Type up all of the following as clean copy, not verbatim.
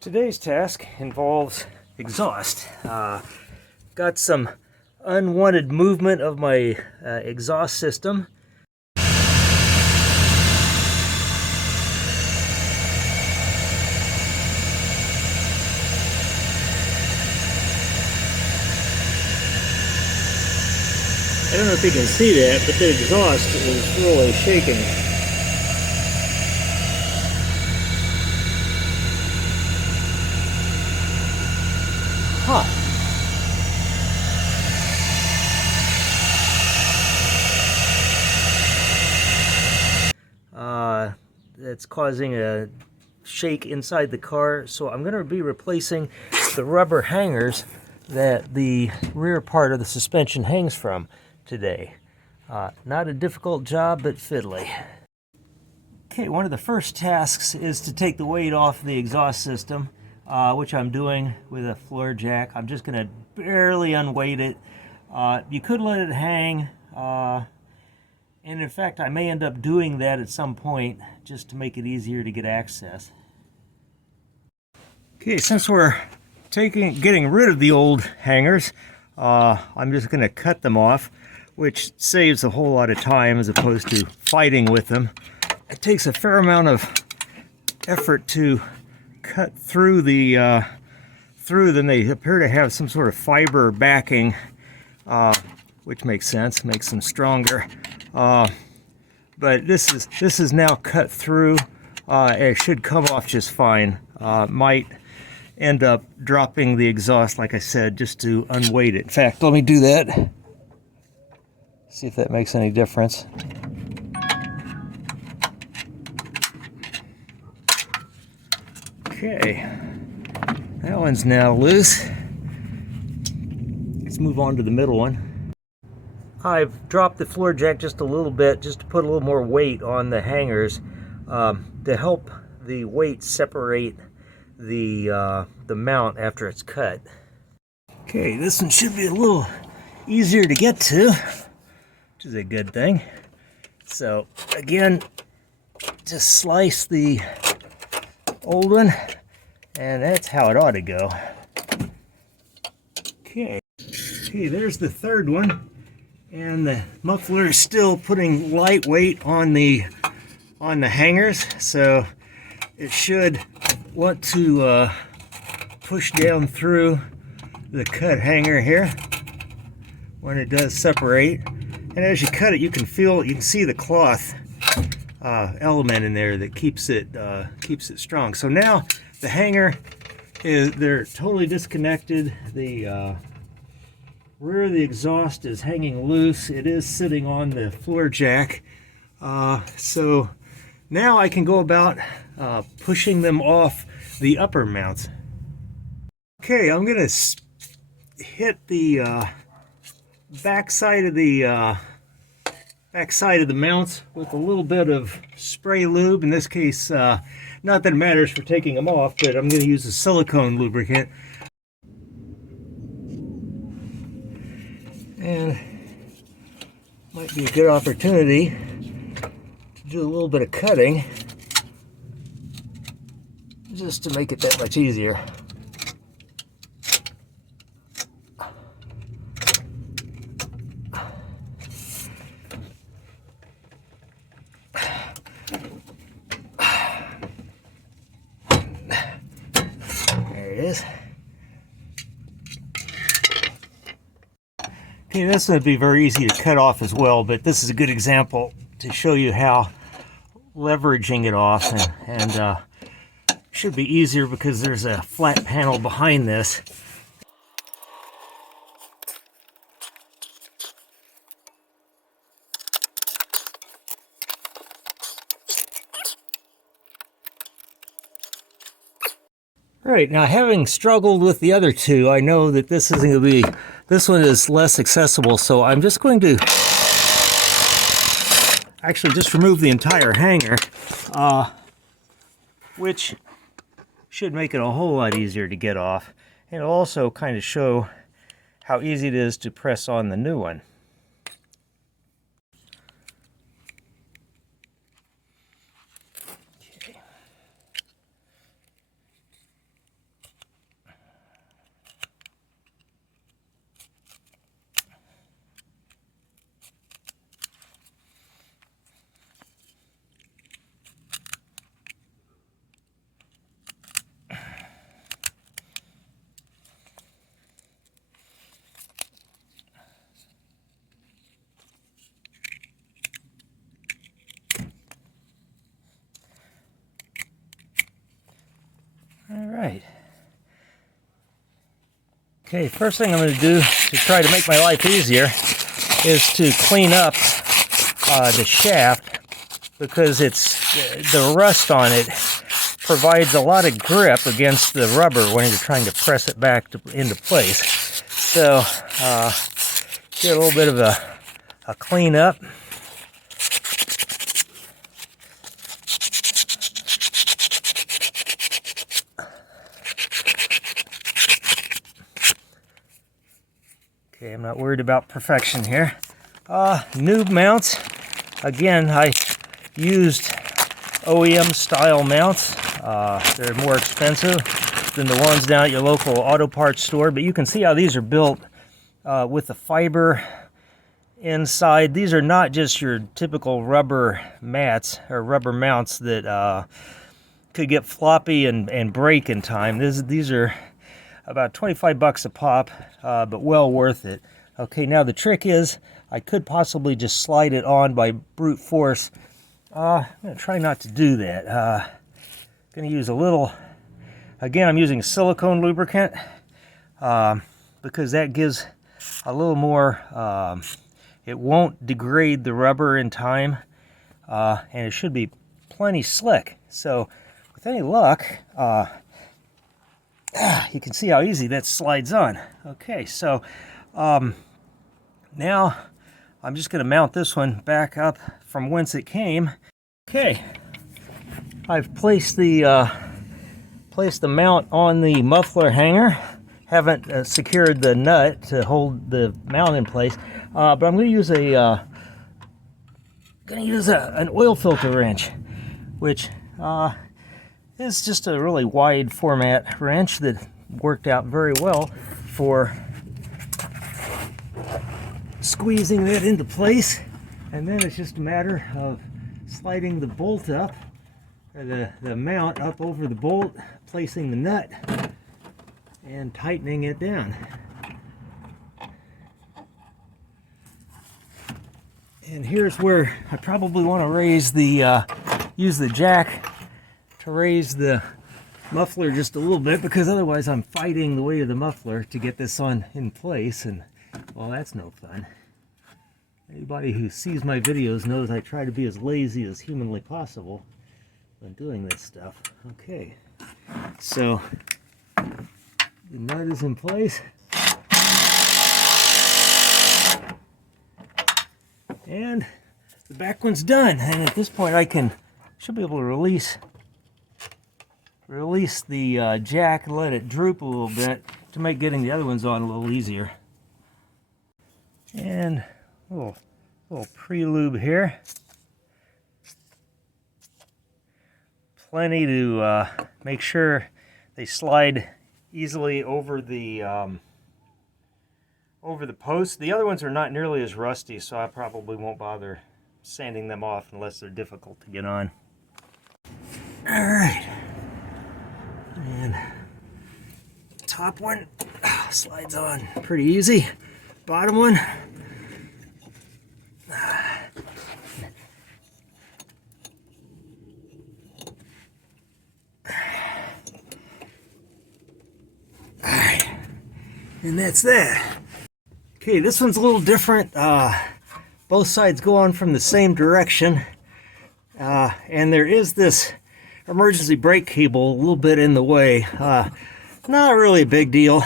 Today's task involves exhaust. Got some unwanted movement of my exhaust system. I don't know if you can see that, but the exhaust is really shaking. Huh. That's causing a shake inside the car, so I'm going to be replacing the rubber hangers that the rear part of the suspension hangs from today. Not a difficult job, but fiddly. Okay, one of the first tasks is to take the weight off the exhaust system, which I'm doing with a floor jack. I'm just going to barely unweight it. You could let it hang, and in fact I may end up doing that at some point just to make it easier to get access. Okay, since we're getting rid of the old hangers, I'm just going to cut them off, which saves a whole lot of time as opposed to fighting with them. It takes a fair amount of effort to cut through them. They appear to have some sort of fiber backing, which makes sense, makes them stronger. But this is now cut through. It should come off just fine. Might end up dropping the exhaust, like I said, just to unweight it. In fact, let me do that. See if that makes any difference. Okay, that one's now loose. Let's move on to the middle one. I've dropped the floor jack just a little bit, just to put a little more weight on the hangers, to help the weight separate the mount after it's cut. Okay, this one should be a little easier to get to, which is a good thing. So again, just slice the old one, and that's how it ought to go. Okay, there's the third one, and the muffler is still putting light weight on the hangers, so it should want to push down through the cut hanger here when it does separate. And as you cut it, you can see the cloth element in there that keeps it strong. So now the hanger they're totally disconnected. The rear of the exhaust is hanging loose. It is sitting on the floor jack. So now I can go about pushing them off the upper mounts. Okay, I'm gonna hit the backside of the mounts with a little bit of spray lube. In this case, not that it matters for taking them off, but I'm going to use a silicone lubricant. And might be a good opportunity to do a little bit of cutting, just to make it that much easier. Is. Okay, this would be very easy to cut off as well, but this is a good example to show you how leveraging it off and should be easier because there's a flat panel behind this. Right, now having struggled with the other two, I know that this one is less accessible, so I'm just going to actually just remove the entire hanger, which should make it a whole lot easier to get off. And it'll also kind of show how easy it is to press on the new one. right. Okay, first thing I'm going to do to try to make my life easier is to clean up the shaft, because it's the rust on it provides a lot of grip against the rubber when you're trying to press it back into place. So get a little bit of a clean up. Okay, I'm not worried about perfection here. New mounts. Again, I used OEM style mounts. They're more expensive than the ones down at your local auto parts store, but you can see how these are built with the fiber inside. These are not just your typical rubber mats or rubber mounts that could get floppy and break in time. These are about 25 bucks a pop, but well worth it. Okay, now the trick is I could possibly just slide it on by brute force. I'm going to try not to do that. Going to use a little, again, I'm using silicone lubricant because that gives a little more, it won't degrade the rubber in time, and it should be plenty slick. So with any luck, you can see how easy that slides on. Okay, so now I'm just going to mount this one back up from whence it came. Okay, I've placed the mount on the muffler hanger. Haven't secured the nut to hold the mount in place, but I'm going to use an oil filter wrench, which is just a really wide format wrench that worked out very well for squeezing that into place. And then it's just a matter of sliding the bolt up, or the mount up over the bolt, placing the nut, and tightening it down. And here's where I probably want to raise the, use the jack to raise the muffler just a little bit, because otherwise I'm fighting the weight of the muffler to get this on in place, and well, that's no fun. Anybody who sees my videos knows I try to be as lazy as humanly possible when doing this stuff. Okay, so the nut is in place, and the back one's done. And at this point, should be able to release the jack and let it droop a little bit to make getting the other ones on a little easier. And a little pre-lube here. Plenty to make sure they slide easily over the post. The other ones are not nearly as rusty, so I probably won't bother sanding them off unless they're difficult to get on. All right, and top one slides on pretty easy. Bottom one, and that's that. Okay, this one's a little different. Both sides go on from the same direction, and there is this emergency brake cable a little bit in the way. Not really a big deal,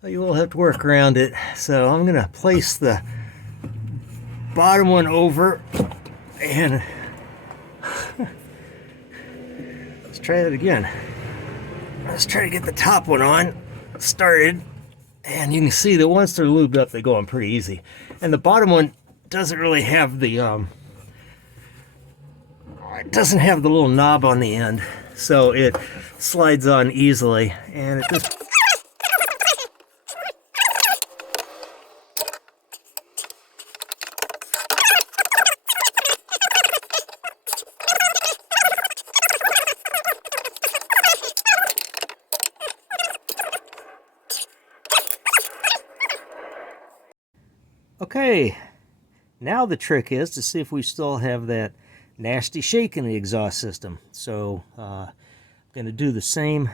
but you will have to work around it. So I'm gonna place the bottom one over, and let's try that again. Let's try to get the top one on started, and you can see that once they're lubed up, they go on pretty easy. And the bottom one doesn't really have the it doesn't have the little knob on the end, so it slides on easily. And at this Okay, now the trick is to see if we still have that nasty shake in the exhaust system. So going to do the same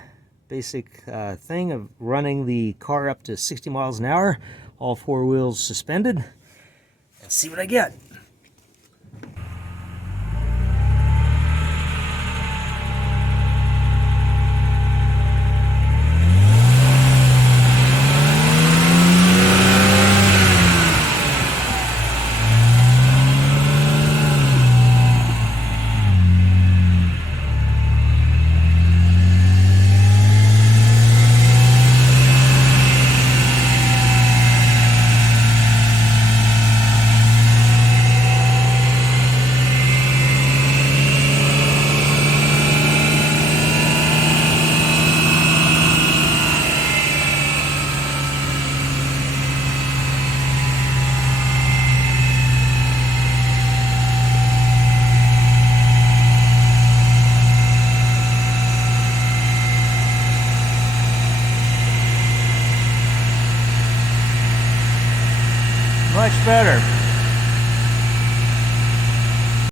basic thing of running the car up to 60 miles an hour, all four wheels suspended, and see what I get. Much better.